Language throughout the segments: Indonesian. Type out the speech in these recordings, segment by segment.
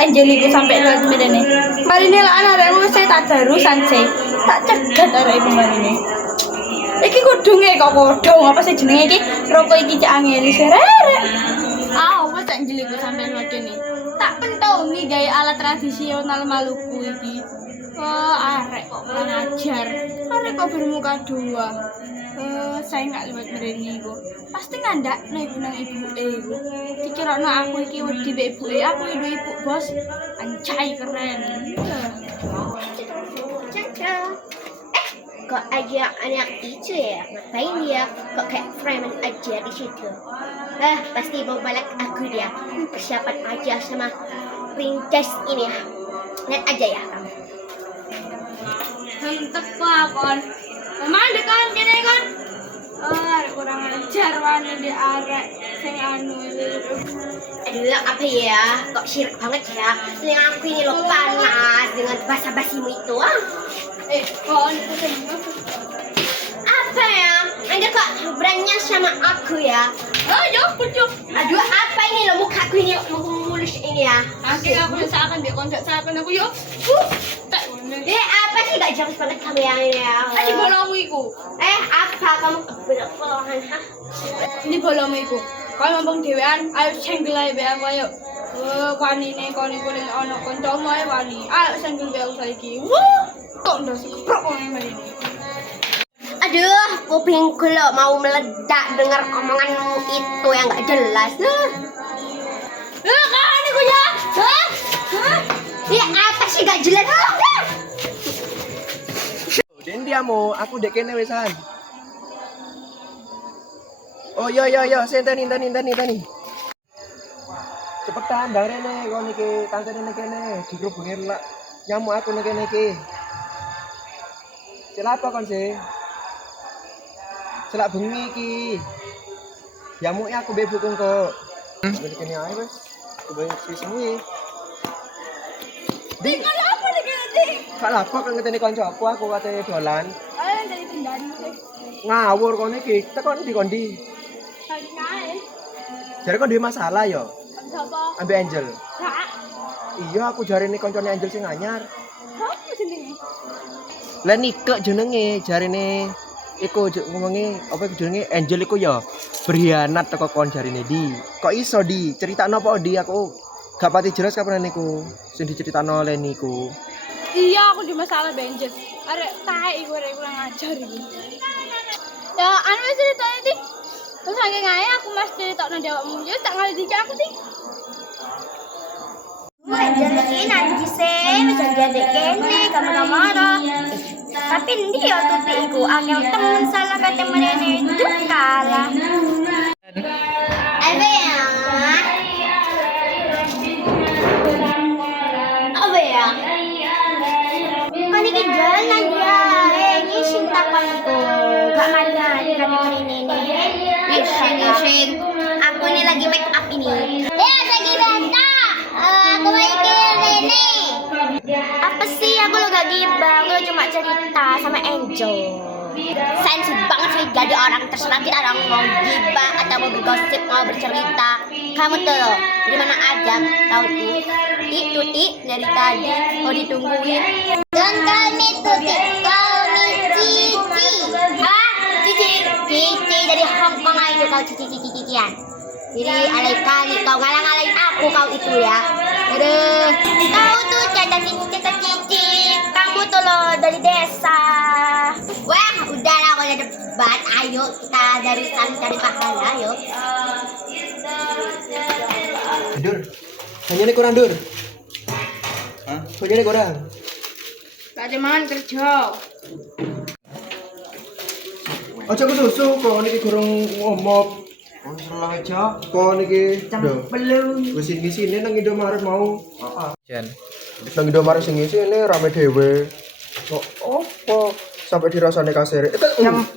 Angeliku sampai lewat medene. Marine lah anakku saya tak darusan sih. Tak cegat arek iku marine. Iki kudunge kok kodong apa sih jenenge iki? Rokok iki cak angeli sererek. Wes Angeliku sampai lewat kene. Tak pentongi gawe alat tradisional Maluku iki. Arek kok kurang ajar. Arek kok bermuka dua. Saya nggak lewat mereni iku. Pasti ngandak iku nang ibuke iku. Dikirano aku iki wedi mbek ibuke, aku ibu bos. Ancai keren. Caca. Kok aja anak itu ya? Ngapain dia? Kok kayak preman aja di situ? Pasti mau balik aku dia. Persiapan aja sama princess ini ya. Lihat aja ya kamu. Hentek kon. Memang dekan kene kon. Arek kurang ajar wani di arek sing anu iki. Aduh, apa ya? Kok syirik banget ya? Yang aku ini lo panas dengan basa-basimu itu Kon apa ya? Anda kok beraninya sama aku ya? Jauh. Aduh, apa ini lo mukaku ini mulus ini ya? Akhirnya aku usahakan biar kontak sahapan aku yuk. Tak Apa sih gak jelas banget kamu yang ini ya? Ini bolomu iku. Apa kamu kebelokan ha? Ini bolomu iku. Kalau ngomong dhewean, ayo senggel ae be aku ayo. Wanine kon iku ning ana kancamu ae wani. Ayo senggel be aku saiki. Tok ndas keprok ngene iki. Aduh, kupingku lo mau meledak dengar omonganmu itu yang gak jelas. Kan iku ya? Ya apa sih gak jelas? Den diamu, aku dek kene wesan. Oh iya, senteni. Cepetan ndang rene kon iki, tante rene kene, digrubungi lak nyamuk aku nek kene iki. Celapa kon sih? Celak bengi iki. Nyamuknya aku bebukung kok. Jadi kene ae wis. Kebayang siswi. Di Apa nek kene? Kak lapo kan ngeteni kancaku aku kate dolan. Ayo dari tindani sih. Ngawur kono iki, tekon di kondi. Saiki ae. Jare kon duwe masalah ya Sapa? ambek Angel. Kak. Iya, aku jarene koncone Angel sing anyar. Apa jenenge? Lah Nike jenenge, jarene iku ngomongi apa iku jenenge Angel iku ya berkhianat teko kon jarene di. Kok iso di? Critakno apa di aku gak pati jelas kapan niku sing diceritakno oleh niku. Iya, aku di masalah benjet. Arek taek iku arek kurang ajar iki. Ya, anu wis ceritanya ti. Terus saking ae aku mas critakno dhewekmu. Ya tak ngali dikek aku ti. Jadi nanti sih bisa jadi kene kamera-kamera. Tapi dia tuti iku angel temen salah kata mereka itu kalah. Apa ya? Kan ini jalan dia, ini cinta kanku. Gak mari-mari kata mereka ini. Isin. Aku ini lagi make up ini. Lagi bata. Aku lagi Rene. Apa sih? Aku lo gak gibah. Aku cuma cerita sama Angel. Sensi banget sih jadi orang, terserah kita orang mau gibah atau mau bergosip, mau bercerita. Kamu tuh di mana aja tahu Tuti dari tadi mau ditungguin. Dan kami Tuti, kami Cici dari Hongkong aja kau Cici-cician. Jadi alay kali kau ngalang-ngalain aku kau itu ya. Aduh, kau tuh cici. Kamu tuh loh dari desa. Wah, udahlah kalau ada debat. Ayo kita dari sana cari pahala, ayo. Dur. Banyune kurang, Dur. Hah? Banyune kurang. Gak ada mangan kerja. Aja ku susu kok niki gorong ngomop. Oh, salah aja. Kok niki Belum. wis ngisi nang Indomaret mau. Heeh. Jen. Nang Indomaret sing ngisi ini rame dhewe. Kok opo sampai dirasane kasir.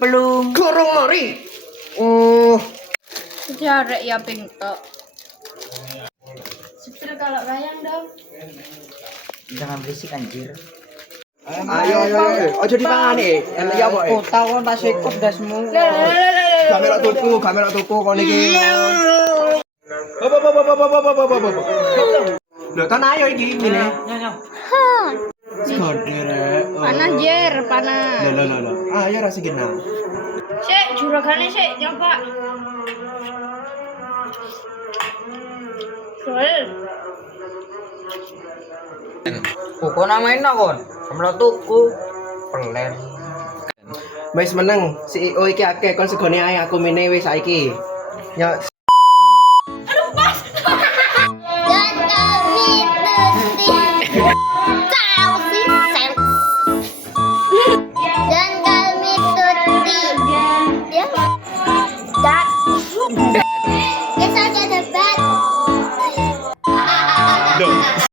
Belum. Gorong mari. Jarek ya pingtok. Setir kalau rayang dong. Jangan berisik anjir. Ayo. Aja dipangane. Enak ya, Pak. Kota kon tak sikut dasmu. Kamera tuku kon iki. Lho kan ayo iki ngene. Hah. Skordere. Panah jer, panah. Lho. Ayo rasa gena. Sik, juragane sik nyoba. Soal Kok namain kon? Kamu tuku pelen. Wis meneng, CEO iki akeh kon segone ae aku mene wis saiki. Ya Dan kami tuti tahu sih sen. Dan kami tuti ya. Dan